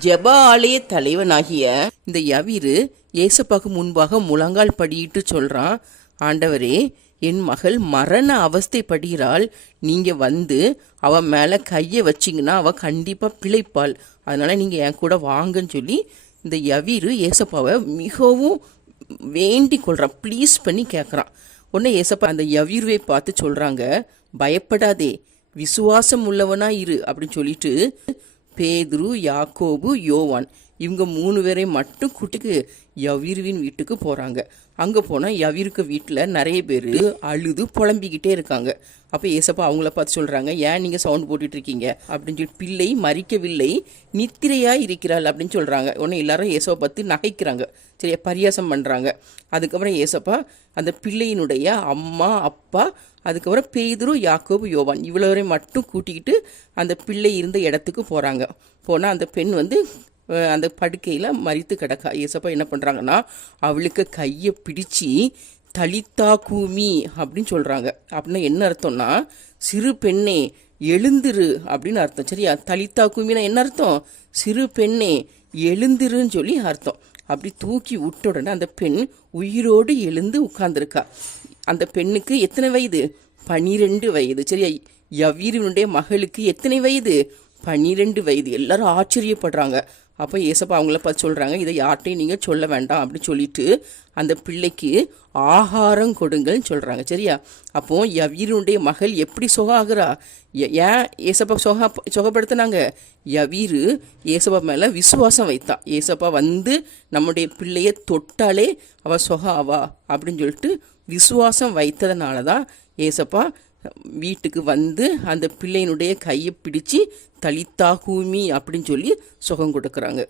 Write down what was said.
ஜெப ஆலய தலைவனாகிய இந்த யவீரு ஏசப்பாக்கு முன்பாக முழங்கால் படியிட்டு சொல்றான், ஆண்டவரே, என் மகள் மரண அவஸ்தைப்படுகிறாள். நீங்க வந்து அவன் மேல கையை வச்சிங்கன்னா அவ கண்டிப்பா பிழைப்பாள். அதனால நீங்க என் கூட வாங்கன்னு சொல்லி இந்த யவீரு ஏசப்பாவை மிகவும் வேண்டி கொள்றான், ப்ளீஸ் பண்ணி கேட்குறான். உடனே ஏசப்பா அந்த யவீருவை பார்த்து சொல்றாங்க, பயப்படாதே, விசுவாசம் உள்ளவனா இரு அப்படின்னு சொல்லிட்டு பேதுரு, யாக்கோபு, யோவான் இவங்க 3 பேரை மட்டும் கூட்டிக்கு யவீருவின் வீட்டுக்கு போகிறாங்க. அங்கே போனால் யவீருக்கு வீட்டில் நிறைய பேர் அழுது புலம்பிக்கிட்டே இருக்காங்க. அப்போ ஏசப்பா அவங்கள பார்த்து சொல்கிறாங்க, ஏன் நீங்கள் சவுண்ட் போட்டுட்டு இருக்கீங்க அப்படின்னு சொல்லி, பிள்ளை மறிக்கவில்லை, நித்திரையாக இருக்கிறாள் அப்படின்னு சொல்கிறாங்க. உடனே எல்லாரும் ஏசப்பா பார்த்து நகைக்கிறாங்க, சரியா, பரியாசம் பண்ணுறாங்க. அதுக்கப்புறம் ஏசப்பா அந்த பிள்ளையினுடைய அம்மா, அப்பா, அதுக்கப்புறம் பேதுரு, யாக்கோபு, யோவான் இவ்வளவரை மட்டும் கூட்டிக்கிட்டு அந்த பிள்ளை இருந்த இடத்துக்கு போகிறாங்க. போனால் அந்த பெண் வந்து அந்த படுக்கையில் மரித்து கிடக்கா. ஏசப்பா என்ன பண்ணுறாங்கன்னா, அவளுக்கு கையை பிடிச்சி தலித்தா கூமி அப்படின்னு சொல்கிறாங்க. அப்படின்னா என்ன அர்த்தம்னா, சிறு பெண்ணே எழுந்திரு அப்படின்னு அர்த்தம், சரியா. தலித்தா கூமினா என்ன அர்த்தம்? சிறு பெண்ணே எழுந்திருன்னு சொல்லி அர்த்தம். அப்படி தூக்கி விட்ட உடனே அந்த பெண் உயிரோடு எழுந்து உட்கார்ந்துருக்கா. அந்த பெண்ணுக்கு எத்தனை வயது? 12 வயது, சரியா. யவீருனுடைய மகளுக்கு எத்தனை வயது? 12 வயது. எல்லாரும் ஆச்சரியப்படுறாங்க. அப்போ ஏசப்பா அவங்கள பார்த்து சொல்கிறாங்க, இதை யார்ட்டையும் நீங்கள் சொல்ல வேண்டாம் அப்படின்னு சொல்லிட்டு அந்த பிள்ளைக்கு ஆகாரம் கொடுங்கள்னு சொல்கிறாங்க, சரியா. அப்போ யவீருனுடைய மகள் எப்படி சுகாகிறா? ஏன் ஏசப்பா சுகப்படுத்தினாங்க? யவீரு ஏசப்பா மேலே விசுவாசம் வைத்தான். ஏசப்பா வந்து நம்முடைய பிள்ளையை தொட்டாலே அவ சுகாவா அப்படின்னு சொல்லிட்டு விசுவாசம் வைத்ததுனால தான் ஏசப்பா வீட்டுக்கு வந்து அந்த பிள்ளையினுடைய கையை பிடிச்சி தலித்தா கூமி அப்படின்னு சொல்லி சுகம் கொடுக்குறாங்க.